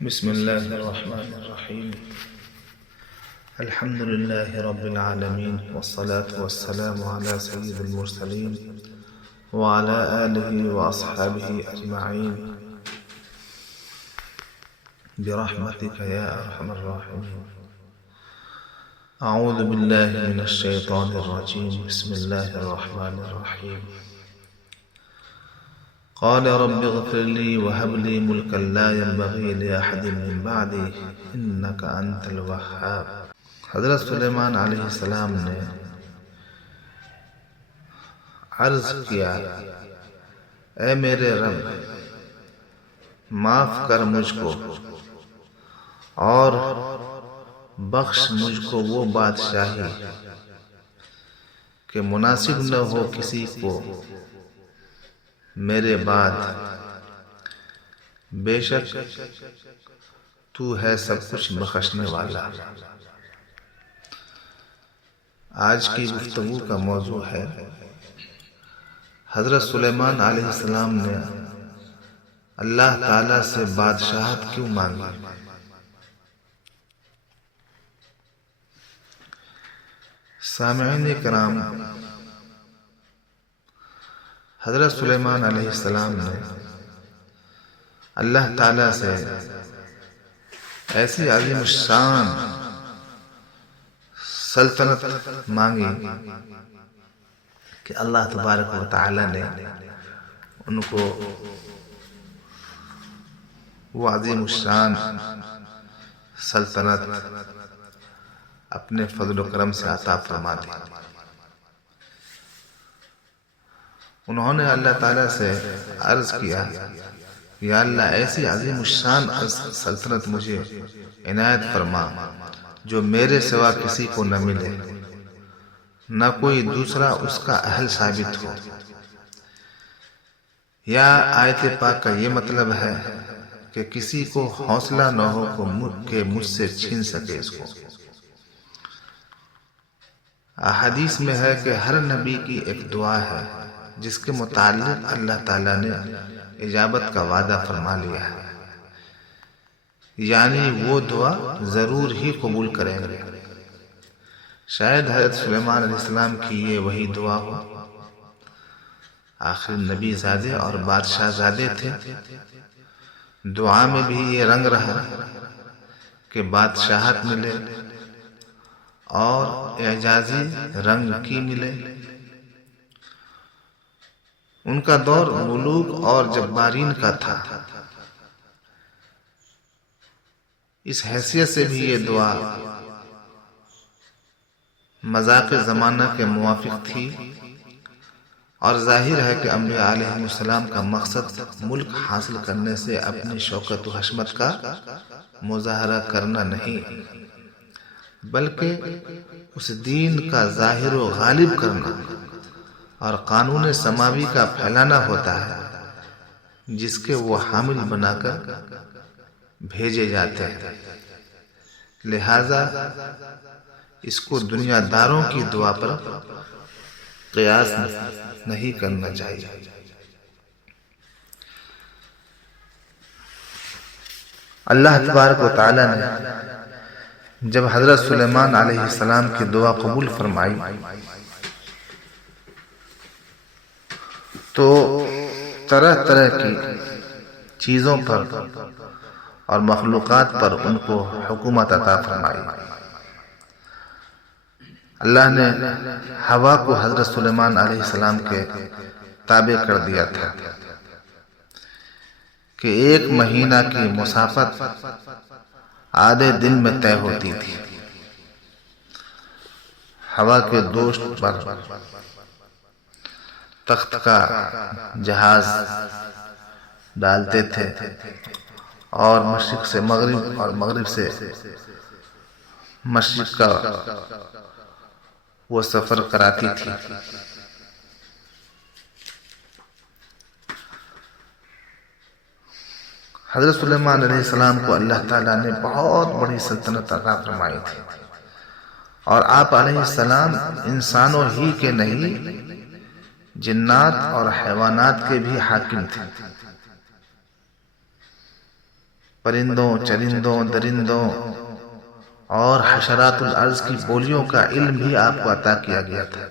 بسم الله الرحمن الرحيم. الحمد لله رب العالمين، والصلاة والسلام على سيد المرسلين وعلى آله وأصحابه أجمعين برحمتك يا أرحم الراحمين. أعوذ بالله من الشيطان الرجيم. بسم الله الرحمن الرحيم. قال رب اغفر لي وهب لي ملكا لا ينبغي لأحد من بعدي إنك أنت الوهاب. حضرت سلیمان علیہ السلام نے عرض کیا، اے میرے رب، معاف کر مجھ کو اور بخش مجھ کو وہ بادشاہی کہ مناسب نہ ہو کسی کو میرے بعد، بے شک تو ہے سب کچھ بخشنے والا۔ آج کی گفتگو کا موضوع ہے حضرت سلیمان علیہ السلام نے اللہ تعالی سے بادشاہت کیوں مانگی۔ سامعین کرام، حضرت سلیمان علیہ السلام نے اللہ تعالی سے ایسی عظیم الشان سلطنت مانگی کہ اللہ تبارک و تعالی نے ان کو وہ عظیم الشان سلطنت اپنے فضل و کرم سے عطا فرما دی۔ انہوں نے اللہ تعالیٰ سے عرض کیا، یا اللہ ایسی عظیم الشان سلطنت مجھے عنایت فرما جو میرے سوا کسی کو نہ ملے، نہ کوئی دوسرا اس کا اہل ثابت ہو۔ یا آیت پاک کا یہ مطلب ہے کہ کسی کو حوصلہ نہ ہو کہ مجھ سے چھین سکے اس کو۔ احادیث میں ہے کہ ہر نبی کی ایک دعا ہے جس کے متعلق اللہ تعالیٰ نے اجابت کا وعدہ فرما لیا ہے، یعنی وہ دعا ضرور ہی قبول کریں گے۔ شاید حضرت سلیمان علیہ السلام کی یہ وہی دعا ہو۔ آخر نبی زادے اور بادشاہ زادے تھے، دعا میں بھی یہ رنگ رہا کہ بادشاہت ملے اور اعجازی رنگ کی ملے۔ ان کا دور ملوک اور جبارین کا تھا، اس حیثیت سے بھی یہ دعا مذاق زمانہ کے موافق تھی، اور ظاہر ہے کہ انبیاء علیہ السلام کا مقصد ملک حاصل کرنے سے اپنی شوکت و حشمت کا مظاہرہ کرنا نہیں، بلکہ اس دین کا ظاہر و غالب کرنا اور قانون سماوی کا پھیلانا ہوتا ہے جس کے وہ حامل بنا کر بھیجے جاتے ہیں۔ لہذا اس کو دنیا داروں کی دعا پر قیاس نہیں کرنا چاہیے۔ اللہ تبارک و تعالی نے جب حضرت سلیمان علیہ السلام کی دعا قبول فرمائی تو طرح طرح کی چیزوں پر اور مخلوقات پر ان کو حکومت عطا فرمائی۔ اللہ نے ہوا کو حضرت سلیمان علیہ السلام کے تابع کر دیا تھا کہ 1 مہینہ کی مسافت آدھے دن میں طے ہوتی تھی۔ ہوا کے دوشت پر تخت کا جہاز ڈالتے تھے اور مشرق سے مغرب اور مغرب سے مشرق کا وہ سفر کراتی تھی۔ حضرت سلیمان علیہ السلام کو اللہ تعالیٰ نے بہت بڑی سلطنت عطا فرمائی تھی، اور آپ علیہ السلام انسانوں ہی کے نہیں جنات اور حیوانات کے بھی حاکم تھے۔ پرندوں، چرندوں، درندوں اور حشرات الارض کی بولیوں کا علم بھی آپ کو عطا کیا گیا تھا۔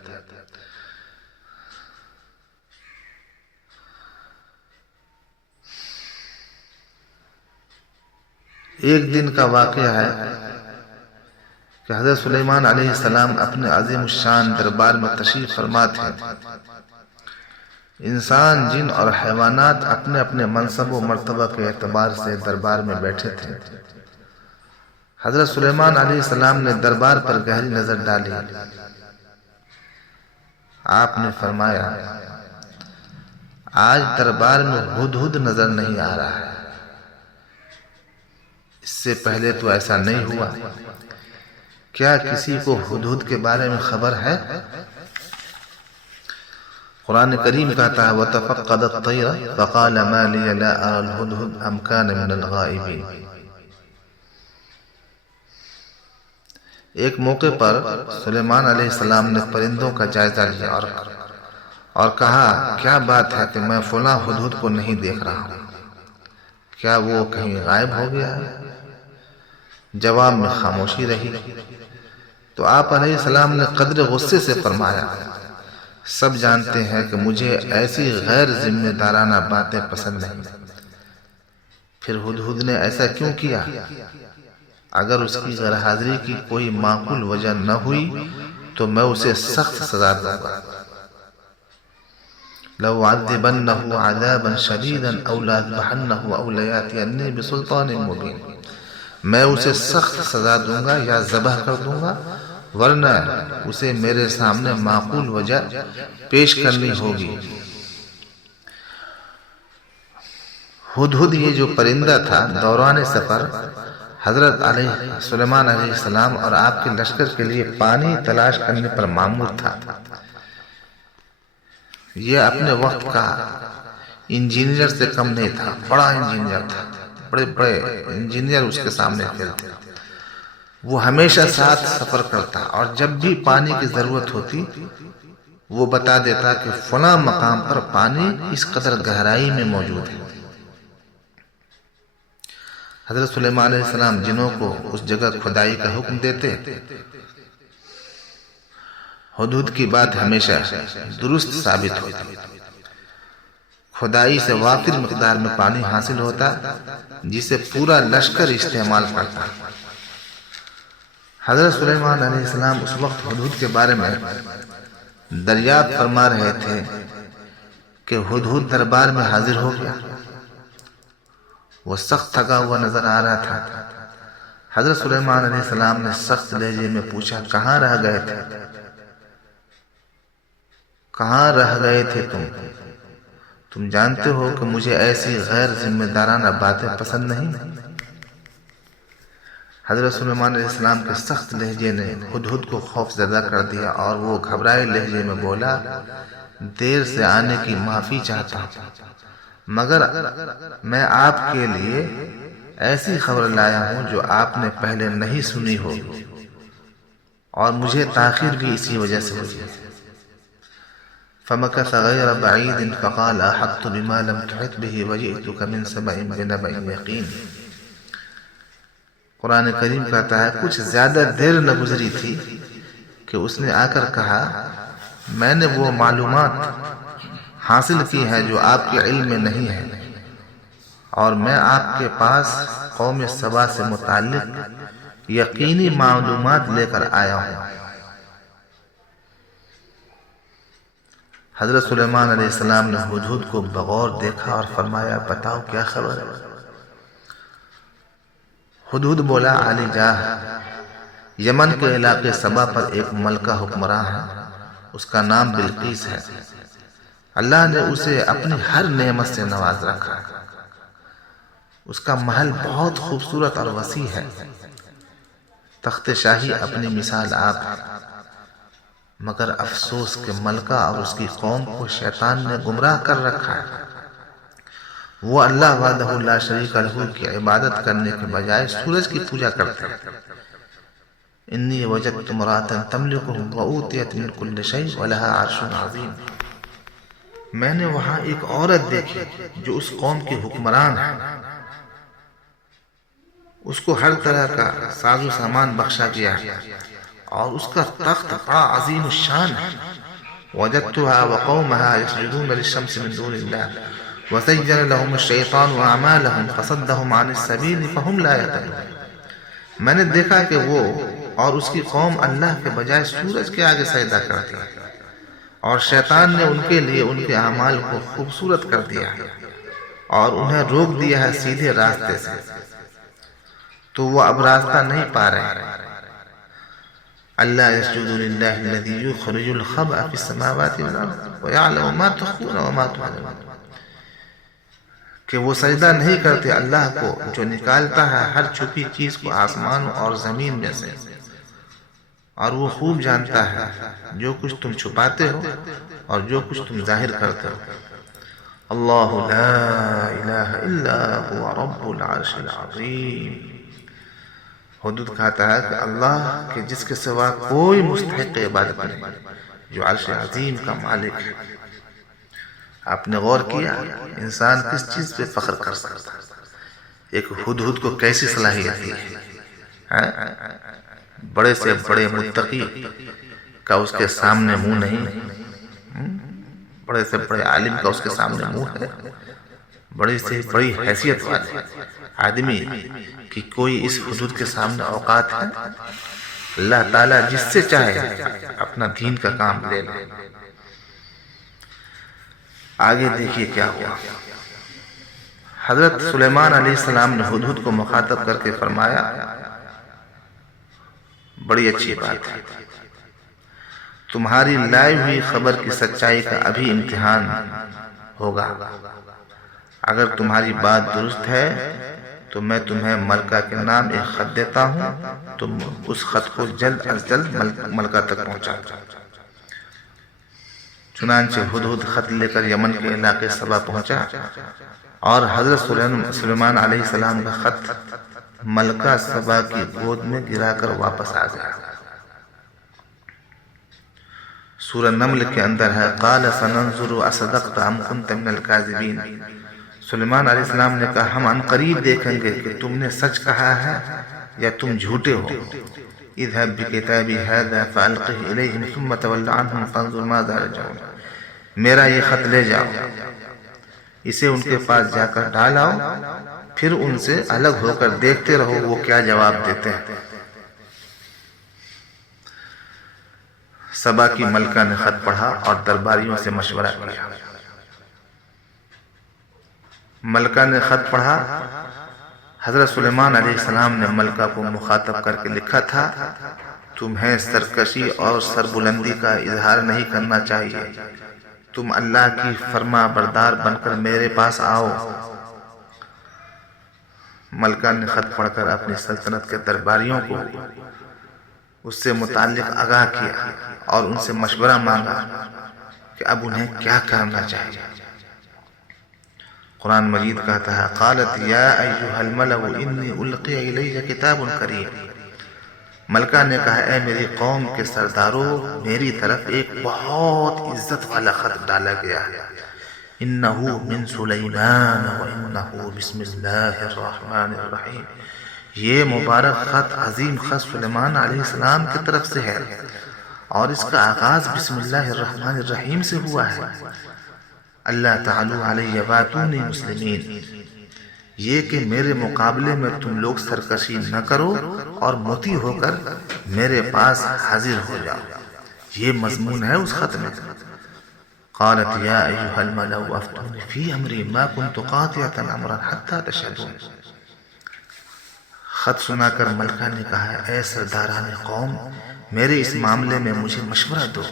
ایک دن کا واقعہ ہے کہ حضرت سلیمان علیہ السلام اپنے عظیم الشان دربار میں تشریف فرما تھے۔ انسان، جن اور حیوانات اپنے اپنے منصب و مرتبہ کے اعتبار سے دربار میں بیٹھے تھے۔ حضرت سلیمان علیہ السلام نے دربار پر گہری نظر ڈالی۔ آپ نے فرمایا، آج دربار میں ہدہد نظر نہیں آ رہا ہے، اس سے پہلے تو ایسا نہیں ہوا۔ کیا کسی کو ہدہد کے بارے میں خبر ہے؟ قرآن کریم کہتا ہے وَتَفَقَّدَ الطَّيْرَ فَقَالَ مَا لِيَ لَا أَرَى الْهُدْهُدَ أَمْ كَانَ مِنَ الْغَائِبِينَ۔ ایک موقع پر سلیمان علیہ السلام نے پرندوں کا جائزہ لیا اور کہا، کیا بات ہے کہ میں فلاں ہدہد کو نہیں دیکھ رہا ہوں، کیا وہ کہیں غائب ہو گیا ہے؟ جواب میں خاموشی رہی تو آپ علیہ السلام نے قدر غصے سے فرمایا، سب جانتے ہیں کہ مجھے ایسی غیر ذمہ دارانہ باتیں پسند نہیں، پھر ہدہد نے ایسا کیوں کیا؟ اگر اس کی غیر حاضری کی کوئی معقول وجہ نہ ہوئی تو میں اسے سخت سزا دوں گا۔ لَأُعَذِّبَنَّهُ عَذَابًا شَدِيدًا أَوْ لَأَذْبَحَنَّهُ أَوْ لَيَأْتِيَنِّي بِسُلْطَانٍ مُبِينٍ۔ میں اسے سخت سزا دوں گا یا ذبح کر دوں گا، ورنہ اسے میرے سامنے معقول وجہ پیش کرنی ہوگی۔ ہدہد یہ جو پرندہ تھا دوران سفر حضرت سلیمان علیہ السلام اور آپ کے لشکر کے لیے پانی تلاش کرنے پر مامور تھا۔ یہ اپنے وقت کا انجینئر سے کم نہیں تھا، بڑا انجینئر تھا، بڑے بڑے انجینئر اس کے سامنے تھے۔ وہ ہمیشہ ساتھ سفر کرتا اور جب بھی پانی کی ضرورت ہوتی وہ بتا دیتا کہ فلاں مقام پر پانی اس قدر گہرائی میں موجود ہے۔ حضرت سلیمان علیہ السلام جنوں کو اس جگہ کھدائی کا حکم دیتے۔ ہدہد کی بات ہمیشہ درست ثابت ہوتی، کھدائی سے وافر مقدار میں پانی حاصل ہوتا جسے پورا لشکر استعمال کرتا۔ حضرت سلیمان علیہ السلام اس وقت ہدہد کے بارے میں دریافت فرما رہے تھے کہ ہدہد دربار میں حاضر ہو گیا۔ وہ سخت تھکا ہوا نظر آ رہا تھا۔ حضرت سلیمان علیہ السلام نے سخت لہجے میں پوچھا، کہاں رہ گئے تھے؟ کہاں رہ گئے تھے تم جانتے ہو کہ مجھے ایسی غیر ذمہ دارانہ باتیں پسند نہیں۔ حضرت سلیمان علیہ السلام کے سخت لہجے نے ہدہد کو خوف زدہ کر دیا اور وہ گھبرائے لہجے میں بولا، دیر سے آنے کی معافی چاہتا ہوں، مگر میں آپ کے لیے ایسی خبر لایا ہوں جو آپ نے پہلے نہیں سنی ہوگی، اور مجھے تاخیر بھی اسی وجہ سے ہوئی۔ فَمَكَثَ غَيْرَ بَعِيدٍ فَقَالَ أَحَطتُ بِمَا لَمْ تُحِطْ بِهِ وَجِئْتُكَ مِنْ سَبَإٍ بِنَبَإٍ يَقِينٍ۔ قرآن کریم کہتا ہے کچھ زیادہ دیر نہ گزری تھی کہ اس نے آ کر کہا، میں نے وہ معلومات حاصل کی ہے جو آپ کے علم میں نہیں ہے، اور میں آپ کے پاس قوم سبا سے متعلق یقینی معلومات لے کر آیا ہوں۔ حضرت سلیمان علیہ السلام نے ہدہد کو بغور دیکھا اور فرمایا، بتاؤ کیا خبر ہے؟ ہدہد بولا، عالی جاہ، یمن کے علاقے سبا پر ایک ملکہ حکمراں ہے، اس کا نام بلقیس ہے۔ اللہ نے اسے اپنی ہر نعمت سے نواز رکھا ہے، اس کا محل بہت خوبصورت اور وسیع ہے، تخت شاہی اپنی مثال آپ ہے، مگر افسوس کہ ملکہ اور اس کی قوم کو شیطان نے گمراہ کر رکھا ہے۔ وہ اللہ وحدہ لا شریک لہ کی عبادت کرنے کے بجائے سورج کی پوجا کرتے ہیں۔ انی وجدت امرأۃ تملکہم وأوتیت من کل شیء ولہا عرش عظیم۔ میں نے وہاں ایک عورت دیکھی جو اس قوم کی حکمران ہے، اس کو ہر طرح کا ساز و سامان بخشا گیا اور اس کا تخت بڑا عظیم الشان ہے. وجدتها وقومها يسجدون للشمس من دون الله وزين لهم الشيطان أعمالهم فصدهم عن السبيل فهم لا يهتدون. میں نے دیکھا کہ وہ اور اس کی قوم اللہ کے بجائے سورج کے آگے سجدہ کرتی ہے اور شیطان نے ان کے لیے ان کے اعمال کو خوبصورت کر دیا اور انہیں روک دیا ہے سیدھے راستے سے، تو وہ اب راستہ نہیں پا رہے. اللہ يسجد لله الذي يخرج الخبأ في السماوات والارض ويعلم ما تخفون وما تعلنون، کہ وہ سجدہ نہیں کرتے اللہ کو جو نکالتا ہے ہر چھپی چیز کو آسمان اور زمین میں سے، اور وہ خوب جانتا ہے جو کچھ تم چھپاتے ہو اور جو کچھ تم ظاہر کرتے ہو. اللہ لا الہ الا هو رب العرش العظیم. حدود کہتا ہے کہ اللہ کے جس کے سوا کوئی مستحق عبادت نہیں، جو عرش عظیم کا مالک ہے. آپ نے غور کیا انسان کس چیز پہ فخر کر سکتا ہے؟ ایک ہدہد کو کیسی صلاحیت ہے؟ بڑے سے بڑے متقی کا اس کے سامنے منہ نہیں، بڑے سے بڑے عالم کا اس کے سامنے منہ ہے، بڑی سے بڑی حیثیت والے آدمی کہ کوئی اس حدود کے سامنے اوقات ہے. اللہ تعالیٰ جس سے چاہے اپنا دین کا کام لے لے. آگے دیکھیے کیا ہوا. حضرت سلیمان علیہ السلام نے ہدہد کو مخاطب کر کے فرمایا بڑی اچھی بات ہے، تمہاری لائی ہوئی خبر کی سچائی کا ابھی امتحان ہوگا. اگر تمہاری بات درست ہے تو میں تمہیں ملکہ کے نام ایک خط دیتا ہوں، تم اس خط کو جلد از جلد ملکہ تک پہنچا. چنانچہ ہدہد خط لے کر یمن کے علاقے سبا پہنچا اور حضرت سلیمان علیہ السلام کا خط ملکہ سبا کی گود میں گرا کر واپس آ گیا. سورہ نمل کے اندر ہے قال سننظر اصدقت ام كنت من الكاذبین. سلیمان علیہ السلام نے کہا ہم عنقریب دیکھیں گے کہ تم نے سچ کہا ہے یا تم جھوٹے ہو. اذهب بکتابی هذا فالقه الیہم ثم تول عنهم فانظر ماذا يرجعون. میرا یہ خط لے جاؤ، اسے ان کے پاس جا کر ڈالاؤ، پھر ان سے الگ ہو کر دیکھتے رہو وہ کیا جواب دیتے ہیں. سبا کی ملکہ نے خط پڑھا اور درباریوں سے مشورہ کیا. ملکہ نے خط پڑھا. حضرت سلیمان علیہ السلام نے ملکہ کو مخاطب کر کے لکھا تھا تمہیں سرکشی اور سربلندی کا اظہار نہیں کرنا چاہیے، تم اللہ کی فرما بردار بن کر میرے پاس آؤ. ملکہ نے خط پڑھ کر اپنی سلطنت کے درباریوں کو اس سے متعلق آگاہ کیا اور ان سے مشورہ مانگا کہ اب انہیں کیا کرنا چاہیے. قرآن مجید کہتا ہے قالت یا ایھا الملأ انی القی الی کتاب کریم. ملکہ نے کہا اے میری قوم کے سرداروں، میری طرف ایک بہت عزت والا خط ڈالا گیا ہے. انہ من سلیمان وانہ بسم اللہ الرحمن الرحیم. یہ مبارک خط عظیم خط سلیمان علیہ السلام کی طرف سے ہے اور اس کا آغاز بسم اللہ الرحمن الرحیم سے ہوا ہے. اللہ تعالی علیہ واتونی مسلمین. یہ کہ میرے مقابلے میں تم لوگ سرکشی نہ کرو اور مطیع ہو کر میرے پاس حاضر ہو جاؤ. یہ مضمون ہے اس خط میں. قالت یا ایھا الملأ افتونی فی امری ما كنت قاطعة امرا حتى تشهدون. خط سنا کر ملکہ نے کہا اے سرداران قوم، میرے اس معاملے میں مجھے مشورہ دو،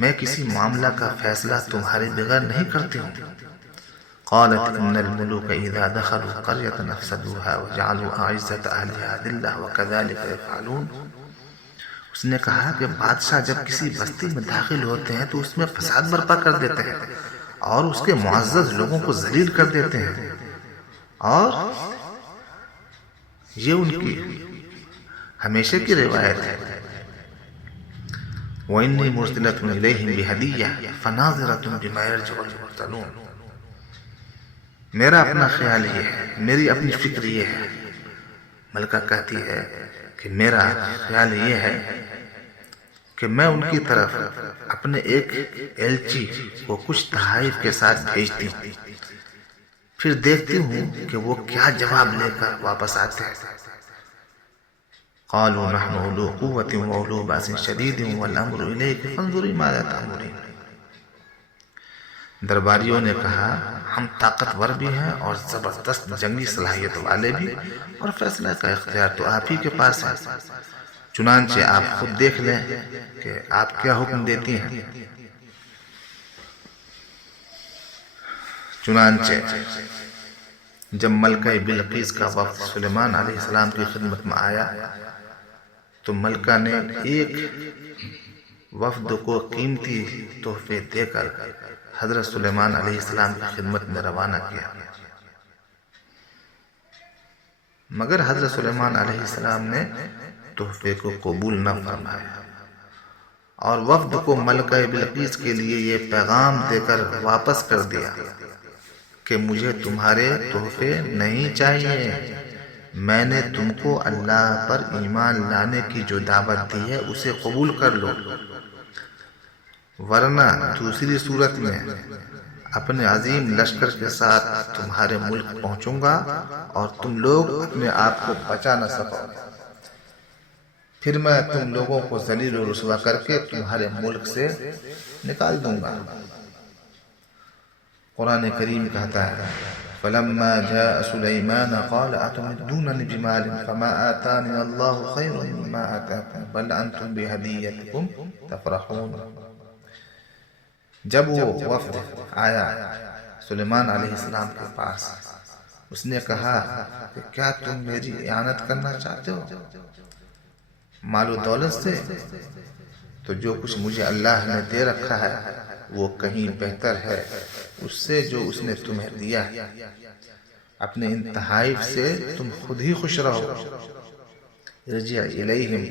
میں کسی معاملہ کا فیصلہ تمہارے بغیر نہیں کرتی ہوں. قالت ان الملوک اذا دخلوا قرية افسدوها وجعلوا اعزة اهلها ذلة وكذلك يفعلون. اس نے کہا کہ بادشاہ جب کسی بستی میں داخل ہوتے ہیں تو اس میں فساد برپا کر دیتے ہیں اور اس کے معزز لوگوں کو ذلیل کر دیتے ہیں، اور یہ ان کی ہمیشہ کی روایت ہے. وَإِنِّي مُرْسِلَةٌ إِلَيْهِمْ بِهَدِيَّةٍ فَنَاظِرَةٌ بِمَا يَرْجِعُ الْمُرْسَلُونَ. میرا اپنا خیال یہ ہے، میری اپنی فکر یہ ہے، ملکہ کہتی ہے کہ میرا خیال یہ ہے کہ میں ان کی طرف اپنے ایک ایلچی کو کچھ تحائف کے ساتھ بھیجتی ہوں، پھر دیکھتی ہوں کہ وہ کیا جواب لے کر واپس آتے ہیں۔ قالوا نحن اولو قوة واولو بأس شدید والامر الیک فانظری ماذا تأمرین۔ درباریوں نے کہا ہم طاقتور بھی ہیں اور زبردست جنگی صلاحیت والے بھی، اور فیصلہ کا اختیار تو آپ ہی کے پاس ہے، چنانچہ آپ خود دیکھ لیں کہ آپ کیا حکم دیتی ہیں۔ چنانچہ جب ملکہ بلقیس کا وفد سلیمان علیہ السلام کی خدمت میں آیا تو ملکہ نے ایک وفد کو قیمتی تحفے دے کر حضرت سلیمان علیہ السلام کی خدمت میں روانہ کیا، مگر حضرت سلیمان علیہ السلام نے تحفے کو قبول نہ فرمایا، اور وفد کو ملکہ بلقیس کے لیے یہ پیغام دے کر واپس کر دیا کہ مجھے تمہارے تحفے نہیں چاہیے، میں نے تم کو اللہ پر ایمان لانے کی جو دعوت دی ہے اسے قبول کر لو، ورنہ دوسری صورت میں اپنے عظیم لشکر کے ساتھ تمہارے ملک پہنچوں گا اور تم لوگ اپنے آپ کو بچا نہ سکو گے، پھر میں تم لوگوں کو ذلیل و رسوا کر کے تمہارے ملک سے نکال دوں گا۔ قرآن کریم کہتا ہے فَلَمَّا جَاءَ سُلَيْمَانَ قَالَ أَتُمِدُّونَنِ بِمَالٍ فَمَا آتَانِيَ اللَّهُ خَيْرٌ مِّمَّا آتَاكُمْ بَلْ أَنْتُمْ بِهَدِيَّتِكُمْ تَفْرَحُونَ۔ جب وہ وفد آیا سلیمان علیہ السلام کے پاس، اس نے کہا کہ کیا تم میری اعانت کرنا چاہتے ہو مال و دولت سے؟ تو جو کچھ مجھے اللہ نے دے رکھا ہے وہ کہیں بہتر ہے اس سے جو اس نے تمہیں دیا ہے، اپنے ان تحائف سے تم خود ہی خوش رہو۔ ارجع الیہم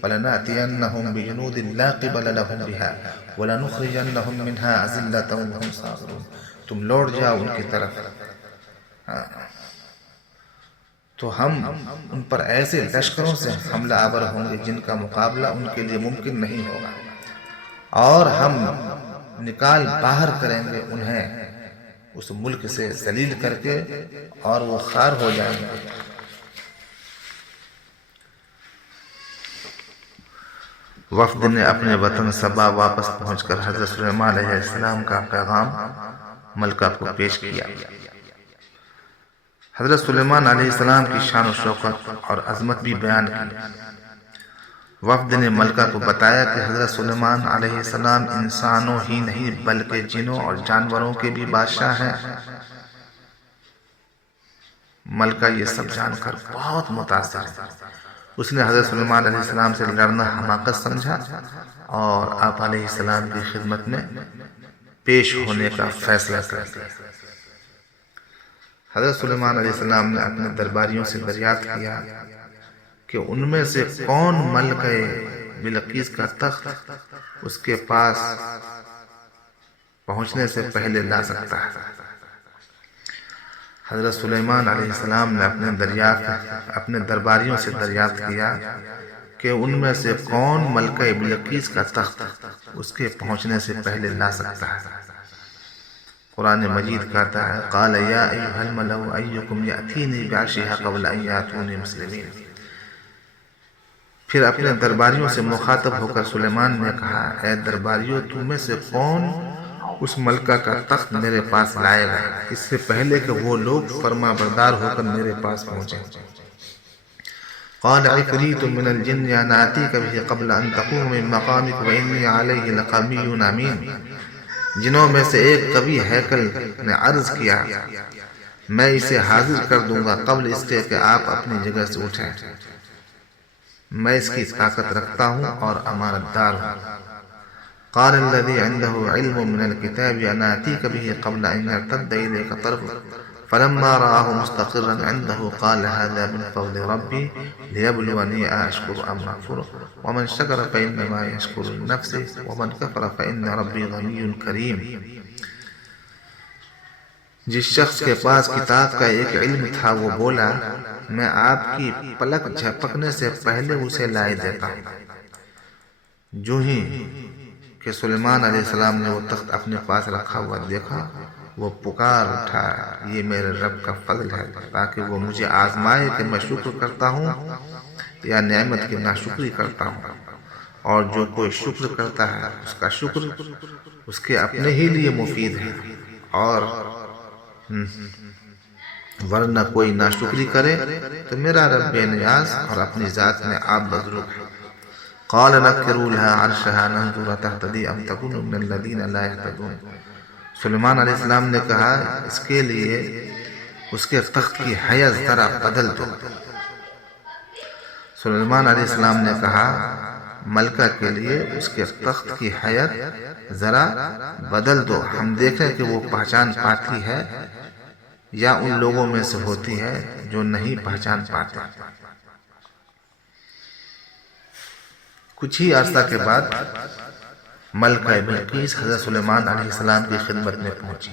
فلنأتینہم بجنود لا قبل لہم بها ولنخرجنہم منها اذلۃ وہم صاغرون۔ تم لوٹ جاؤ ان کی طرف، تو ہم ان پر ایسے لشکروں سے حملہ آور ہوں گے جن کا مقابلہ ان کے لیے ممکن نہیں ہوگا، اور ہم نکال باہر کریں گے انہیں اس ملک سے ذلیل کر کے، اور وہ خوار ہو جائیں گے۔ وفد نے اپنے وطن سبا واپس پہنچ کر حضرت سلیمان علیہ السلام کا پیغام ملکہ کو پیش کیا۔ حضرت سلیمان علیہ السلام کی شان و شوکت اور عظمت بھی بیان کی۔ وفد نے ملکہ کو بتایا کہ حضرت سلیمان علیہ السلام انسانوں ہی نہیں بلکہ جنوں اور جانوروں کے بھی بادشاہ ہیں۔ ملکہ یہ سب جان کر بہت متاثر ہے، اس نے حضرت سلیمان علیہ السلام سے لڑنا حماقت سمجھا اور آپ علیہ السلام کی خدمت میں پیش ہونے کا فیصلہ کر دیا۔ حضرت سلیمان علیہ السلام نے اپنے درباریوں سے دریافت کیا کہ ان میں سے کون ملکہ بلقیس کا تخت اس کے پاس پہنچنے سے پہلے لا سکتا ہے۔ حضرت سلیمان علیہ السلام نے اپنے درباریوں سے دریافت کیا کہ ان میں سے کون ملکہ بلقیس کا تخت اس کے پہنچنے سے پہلے لا سکتا ہے۔ قرآن مجید کہتا ہے قال یا ایھا الملأ ایکم یأتینی بعرشھا قبل ان یأتونی مسلمین۔ پھر اپنے درباریوں سے مخاطب ہو کر سلیمان نے کہا اے درباریوں، تم میں سے کون اس ملکہ کا تخت میرے پاس لائے گا اس سے پہلے کہ وہ لوگ فرما بردار ہو کر میرے پاس پہنچیں۔ قال عفریت من الجن انا آتیک بہ قبل ان تقوم من مقامک وانی علیہ لقوی امین۔ جنوں میں سے ایک قوی ہیکل نے عرض کیا میں اسے حاضر کر دوں گا قبل اس کے کہ آپ اپنی جگہ سے اٹھیں، میں اس کی طاقت رکھتا ہوں اور امانت دار ہوں۔ قال الذي عنده علم من الكتاب انا آتيك به قبل ان يرتد اليك طرفك فلما رآه مستقرا عنده قال هذا من فضل ربي ليبلوني أشكر أم أكفر ومن شكر فإنما يشكر لنفسه ومن كفر فإن ربي غني كريم۔ جس شخص کے پاس کتاب کا ایک علم تھا وہ بولا میں آپ کی پلک جھپکنے سے پہلے اسے لائے دیتا ہوں۔ جو ہی کہ سلیمان علیہ السلام نے وہ تخت اپنے پاس رکھا ہوا دیکھا، وہ پکار اٹھا یہ میرے رب کا فضل ہے تاکہ وہ مجھے آزمائے کہ میں شکر کرتا ہوں یا نعمت کی ناشکری کرتا ہوں، اور جو کوئی شکر کرتا ہے اس کا شکر اس کے اپنے ہی لیے مفید ہے، اور ورنہ کوئی ناشکری کرے تو میرا رب بے نیاز اور اپنی ذات میں آپ بزرگ ہے۔ قال نکروا لها عرشها ننظر تهتدي ام تكون من الذين لا يهتدون۔ سلیمان علیہ السلام نے کہا اس کے لیے اس کے تخت کی حیض ذرا بدل دو۔ سلیمان علیہ السلام نے کہا ملکہ کے لیے اس کے تخت کی حیض ذرا بدل دو، ہم دیکھیں کہ وہ پہچان پاتی ہے یا ان لوگوں میں سے ہوتی ہے جو نہیں پہچان پاتے۔ کچھ ہی عرصہ کے بعد ملکہ بلقیس حضرت سلیمان علیہ السلام کی خدمت میں پہنچی۔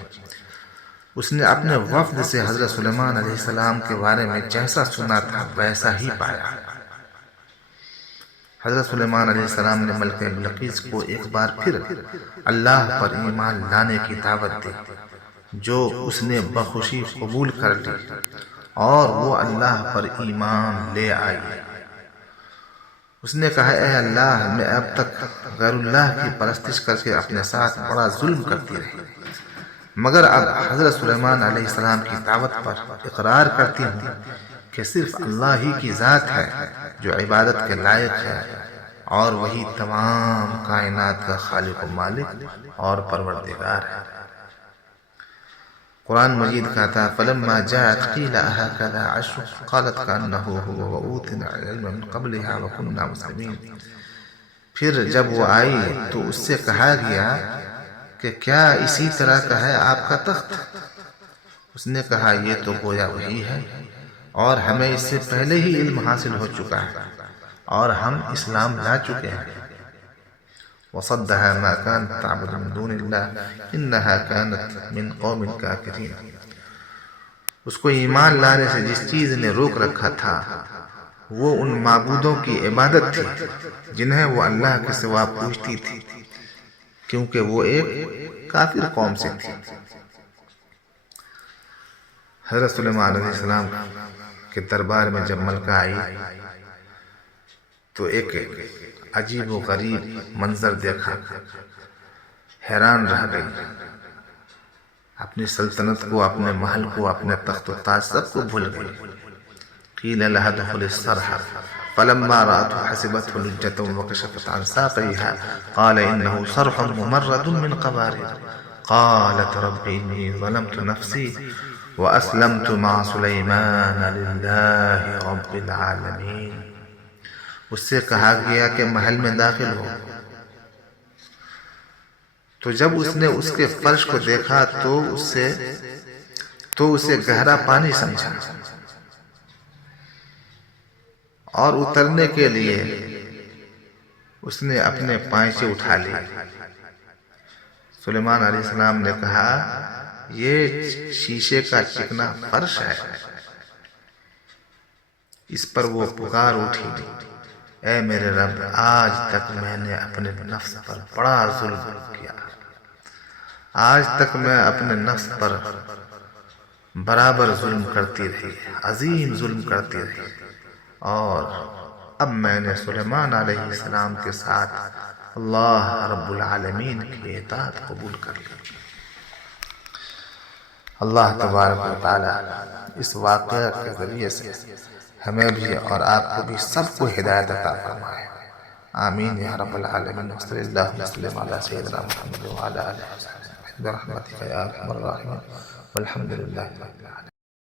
اس نے اپنے وفد سے حضرت سلیمان علیہ السلام کے بارے میں جیسا سنا تھا ویسا ہی پایا۔ حضرت سلیمان علیہ السلام نے ملکہ بلقیس کو ایک بار پھر اللہ پر ایمان لانے کی دعوت دی، جو اس نے بخوشی قبول کر لی اور وہ اللہ پر ایمان لے آئی۔ اس نے کہا اے اللہ، میں اب تک غیر اللہ کی پرستش کر کے اپنے ساتھ بڑا ظلم کرتی رہی، مگر اب حضرت سلیمان علیہ السلام کی دعوت پر اقرار کرتی ہوں کہ صرف اللہ ہی کی ذات ہے جو عبادت کے لائق ہے، اور وہی تمام کائنات کا خالق و مالک اور پروردگار ہے۔ قرآن مجید کہتا ہے فلما جاءت قیل اہکذا عشر قالت کانه هو وأوتینا العلم من قبلها وكنا مسلمین۔ پھر جب وہ آئی تو اس سے کہا گیا کہ کیا اسی طرح کا ہے آپ کا تخت؟ اس نے کہا یہ تو گویا وہی ہے، اور ہمیں اس سے پہلے ہی علم حاصل ہو چکا ہے اور ہم اسلام لا چکے ہیں۔ وصدها ما كانت تعبد من دون الله انها كانت من قوم كافرين۔ اس کو ایمان لانے سے جس چیز نے روک رکھا تھا وہ ان معبودوں کی عبادت تھی جنہیں وہ اللہ کے سوا پوجتی تھی، کیونکہ وہ ایک کافر قوم سے تھی۔ حضرت سلیمان علیہ السلام کے دربار میں جب ملکہ آئی تو ایک عجیب و غریب منظر دیکھا، حیران رہ گئی، اپنی سلطنت کو، اپنے محل کو، اپنے تخت و تاج سب کو بھول گئی۔ قیل لها ادخل الصرح فلما رأته حسبته لجة وكشفت عن ساقيها قال إنه صرح ممرد من قوارير قالت رب إني ظلمت نفسي وأسلمت مع سليمان لله رب العالمين۔ اس سے کہا گیا کہ محل میں داخل ہو، تو جب اس نے اس کے فرش کو دیکھا تو اسے گہرا پانی سمجھا، اور اترنے کے لیے اس نے اپنے پائچے اٹھا لی۔ سلیمان علیہ السلام نے کہا یہ شیشے کا چکنا فرش ہے۔ اس پر وہ پکار اٹھی اے میرے رب، آج تک میں نے اپنے نفس پر بڑا ظلم کیا، آج تک میں اپنے نفس پر برابر ظلم کرتی رہی، عظیم ظلم کرتی رہی، اور اب میں نے سلیمان علیہ السلام کے ساتھ اللہ رب العالمین کی اطاعت قبول کر لی۔ اللہ تبارک و تعالی اس واقعہ کے ذریعے سے ہمیں بھی اور آپ کو بھی سب کو ہدایت عطا فرمائے، آمین یا رب العالمین۔ صلی اللہ وسلم علی سیدنا محمد وعلی آلہ وصحبہ برحمتک یا ارحم الراحمین والحمد للہ رب العالمین۔